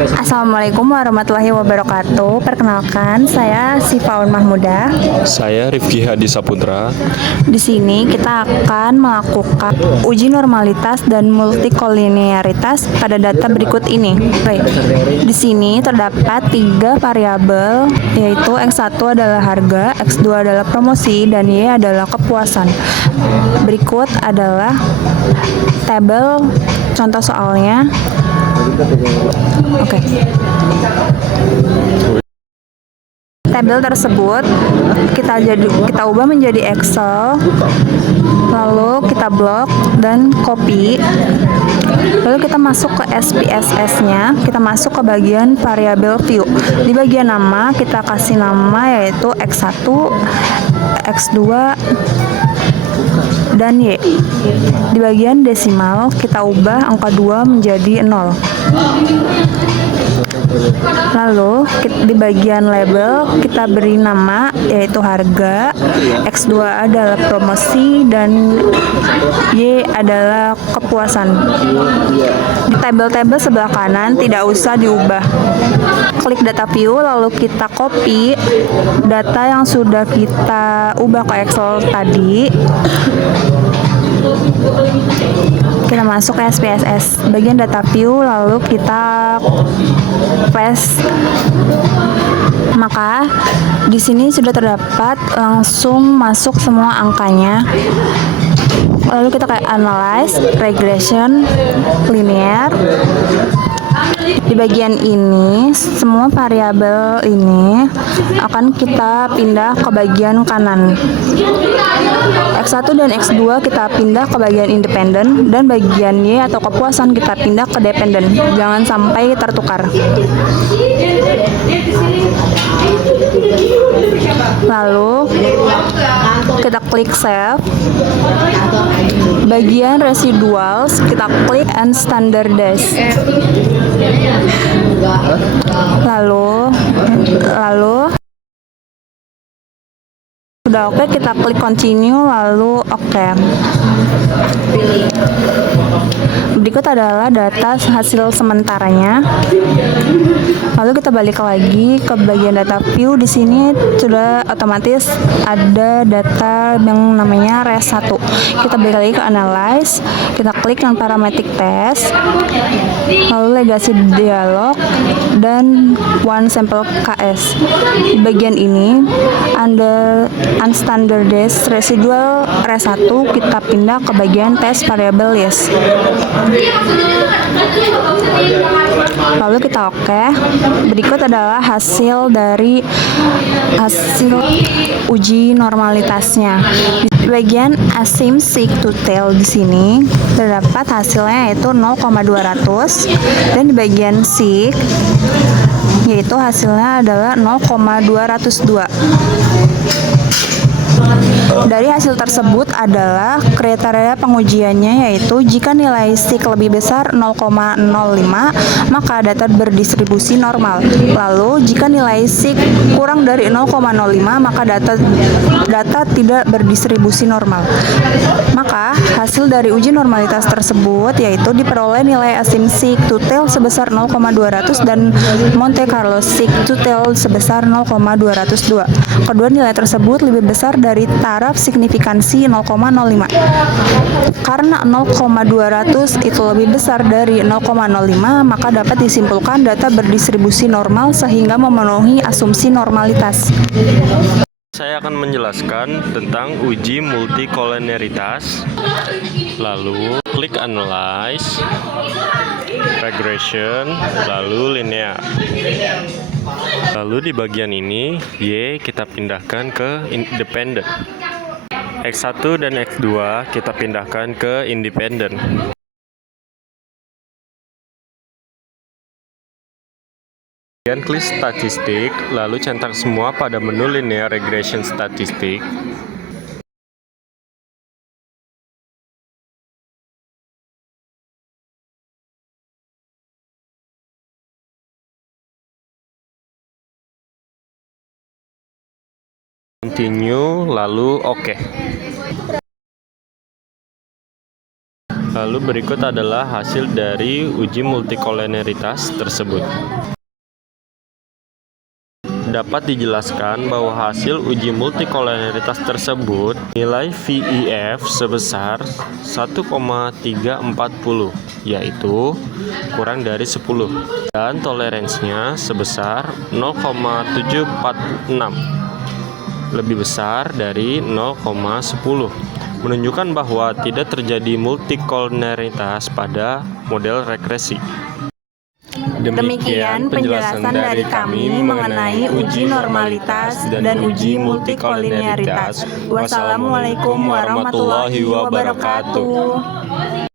Assalamualaikum warahmatullahi wabarakatuh. Perkenalkan, saya Sifaun Mahmuda. Saya Rifki Hadi Saputra. Di sini kita akan melakukan uji normalitas dan multikolinearitas pada data berikut ini. Baik. Di sini terdapat 3 variabel, yaitu X1 adalah harga, X2 adalah promosi, dan Y adalah kepuasan. Berikut adalah tabel contoh soalnya. Oke. Tabel tersebut kita ubah menjadi Excel, lalu kita blok dan copy. Lalu kita masuk ke SPSS-nya, kita masuk ke bagian variabel view. Di bagian nama kita kasih nama yaitu X1, X2, dan Y. Di bagian desimal kita ubah angka 2 menjadi 0. Lalu di bagian label kita beri nama yaitu harga, X2 adalah promosi, dan Y adalah kepuasan. Di tabel-tabel sebelah kanan tidak usah diubah. Klik data view lalu kita copy data yang sudah kita ubah ke Excel tadi. Kita masuk ke SPSS bagian data view lalu kita paste. Maka di sini sudah terdapat langsung masuk semua angkanya. Lalu kita kayak analyze, regression, linear. Di bagian ini semua variabel ini akan kita pindah ke bagian kanan. X1 dan X2 kita pindah ke bagian independen, dan bagian Y atau kepuasan kita pindah ke dependen. Jangan sampai tertukar. Lalu kita klik save. Bagian residuals kita klik and standardize. Lalu sudah oke, kita klik continue lalu oke. Berikut adalah data hasil sementaranya. Lalu kita balik lagi ke bagian data view. Di sini sudah otomatis ada data yang namanya res1. Kita balik lagi ke analyze, kita klik non parametric test, lalu legacy dialog dan one sample KS. Di bagian ini under unstandardized residual res1 kita pindah ke bagian test variable yes. Lalu kita oke. Berikut adalah hasil uji normalitasnya. Di bagian asim seek to tell di sini terdapat hasilnya yaitu 0,200, dan di bagian seek yaitu hasilnya adalah 0,202. Dari hasil tersebut adalah kriteria pengujiannya yaitu jika nilai SIK lebih besar 0,05 maka data berdistribusi normal. Lalu jika nilai SIK kurang dari 0,05 maka data tidak berdistribusi normal. Maka hasil dari uji normalitas tersebut yaitu diperoleh nilai asim SIK to tail sebesar 0,200 dan Monte Carlo SIK to tail sebesar 0,202. Kedua nilai tersebut lebih besar dari taraf signifikansi 0,05. Karena 0,200 itu lebih besar dari 0,05, maka dapat disimpulkan data berdistribusi normal sehingga memenuhi asumsi normalitas. Saya akan menjelaskan tentang uji multikolinearitas. Lalu klik analyze, regression, lalu linear. Lalu di bagian ini Y kita pindahkan ke independen. X1 dan X2 kita pindahkan ke independen. Kemudian klik statistik, lalu centang semua pada menu linear regression statistik. Continue, lalu oke. Lalu berikut adalah hasil dari uji multikolonialitas tersebut. Dapat dijelaskan bahwa hasil uji multikolonialitas tersebut nilai VIF sebesar 1,340, yaitu kurang dari 10, dan toleransinya sebesar 0,746, lebih besar dari 0,10, menunjukkan bahwa tidak terjadi multikolonialitas pada model regresi. Demikian penjelasan dari kami mengenai uji normalitas dan uji multikolonialitas. Wassalamualaikum warahmatullahi wabarakatuh.